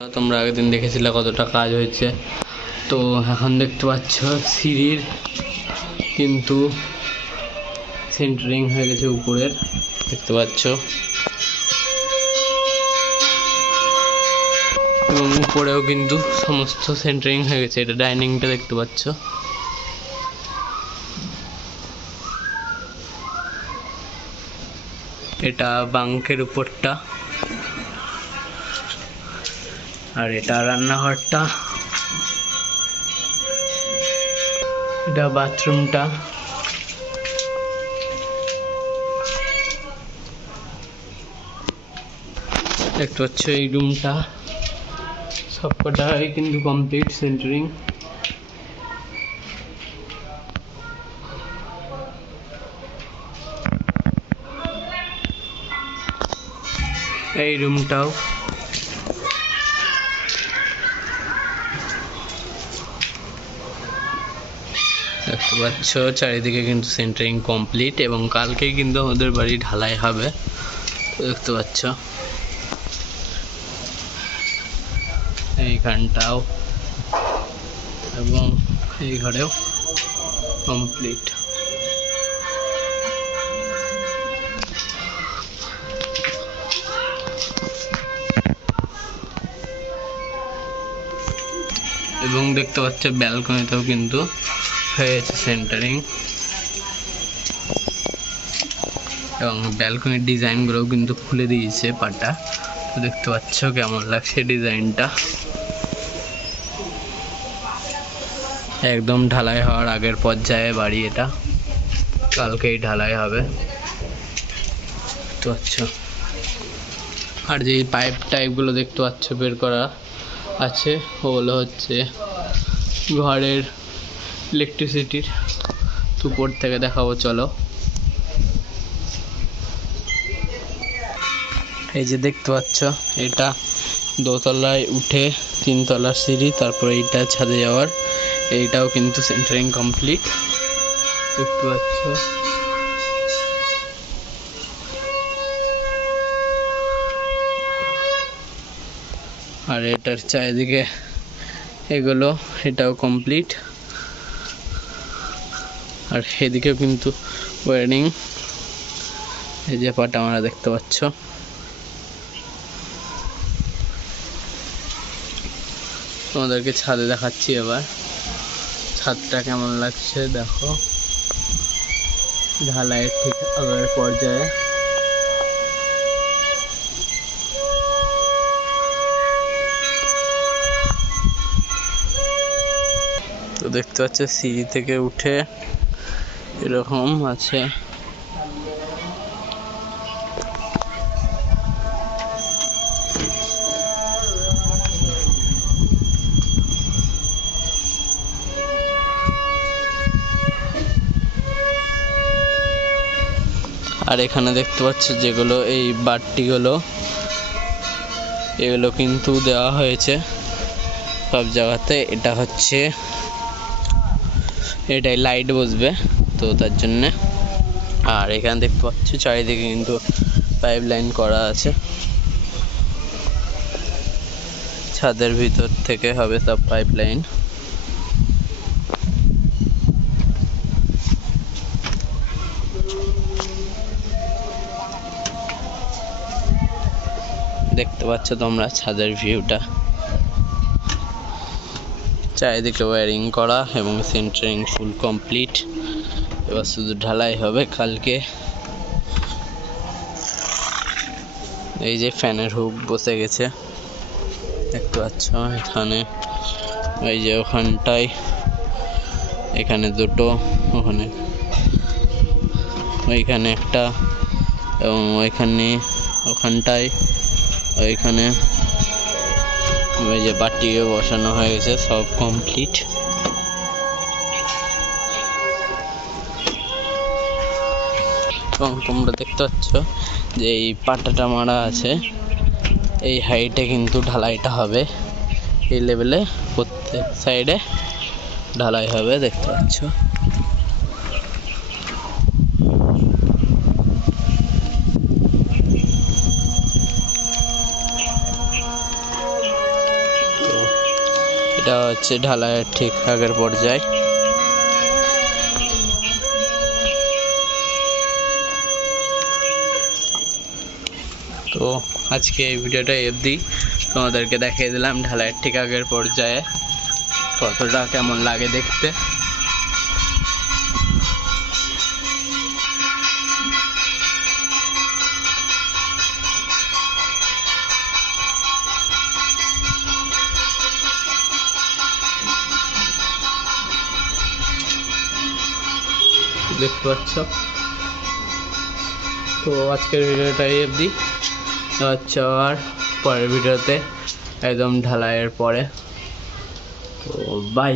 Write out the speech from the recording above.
তোমরা আগের দিন দেখেছিলে কতটা কাজ হয়েছে। তো এখন দেখতে পাচ্ছ সিঁড়ির কিন্তু সেন্টারিং হয়ে গেছে উপরের, দেখতে পাচ্ছ, এবং উপরেও কিন্তু সমস্ত সেন্টারিং হয়ে গেছে। এটা ডাইনিংটা দেখতে পাচ্ছ, এটা বাঙ্কের উপরটা, আর এটা রান্নাঘরটা, এটা বাথরুমটা, দেখতে পাচ্ছ এই রুমটা, সবকটাই কিন্তু কমপ্লিট সেন্টারিং। এই রুমটাও, দেখতে পাচ্ছ চারিদিকে কিন্তু সেন্টারিং কমপ্লিট, এবং কালকেই কিন্তু আমাদের বাড়ি ঢালাই হবে। দেখতে পাচ্ছ এইখানটাও এবং এই ঘরেও কমপ্লিট। এবং দেখতে পাচ্ছ ব্যালকনিতেও কিন্তু হয়েছে সেন্টারিং, এবং ব্যালকনির ডিজাইনগুলোও কিন্তু খুলে দিয়েছে পাটা। তো দেখতে পাচ্ছ কেমন লাগছে ডিজাইনটা, একদম ঢালাই হওয়ার আগের পর্যায়ে বাড়ি এটা, কালকেই ঢালাই হবে। দেখতে পাচ্ছ, আর যে পাইপ টাইপগুলো দেখতে পাচ্ছ বের করা আছে, ওগুলো হচ্ছে ঘরের ইলেকট্রিসিটির। উপর থেকে দেখাবো, চলো। এই যে দেখতে পাচ্ছ, এটা দোতলায় উঠে 3 তলার সিঁড়ি, তারপরে এইটা ছাদে যাওয়ার, এইটাও কিন্তু সেন্টারিং কমপ্লিট, দেখতে পাচ্ছ। আর এটার চারিদিকে এগুলো, এটাও কমপ্লিট। আর এদিকেও কিন্তু ওয়ারিং, এই যে পাটা আমরা দেখতে পাচ্ছ। তোমাদেরকে ছাদে দেখাচ্ছি এবার, ছাদটা কেমন লাগছে দেখো, ঢালাইয়ের ঠিক আগের পর্যায়ে। তো দেখতে পাচ্ছ সিঁড়ি থেকে উঠে এরকম আছে। আর এখানে দেখতে পাচ্ছ যেগুলো এই বাটটিগুলো, এগুলো কিন্তু দেওয়া হয়েছে সব জায়গাতে। এটা হচ্ছে, এটাই লাইট বসবে, তো তার জন্যে। আর এখানে দেখতে পাচ্ছ চারিদিকে কিন্তু পাইপ লাইন করা আছে, ছাদের ভিতর থেকে হবে সব পাইপ লাইন। দেখতে পাচ্ছ তোমরা ছাদের ভিউটা, চারিদিকে ওয়্যারিং করা এবং সেন্টারিং ফুল কমপ্লিট। এবার শুধু ঢালাই হবে কালকে। এই যে ফ্যানের হুক বসে গেছে, দেখতে পাচ্ছ এখানে, এই যে ওখানটায়, এখানে দুটো, ওখানে, ওইখানে একটা, এবং ওখানটায়, ওইখানে ওই যে বাটিও বসানো হয়ে গেছে, সব কমপ্লিট। এবং তোমরা দেখতে পাচ্ছ যে এই পাটাটা মারা আছে, এই হাইটে কিন্তু ঢালাইটা হবে, এই লেভেলে প্রত্যেক সাইডে ঢালাই হবে, দেখতে পাচ্ছ। এটা হচ্ছে ঢালাইয়ের ঠিক আগের পর্যায়ে। তো আজকে এই ভিডিওটা অবধি, তোমাদেরকে দেখিয়ে দিলাম ঢালাইয়ের ঠিক আগের পর্যায়ে কতটা কেমন লাগে দেখতে। দেখতে পাচ্ছ। তো আজকের ভিডিওটা এই অবধি, আচ্ছা আর পরের ভিডিওতে একদম ঢালাইয়ের পরে। তো বাই।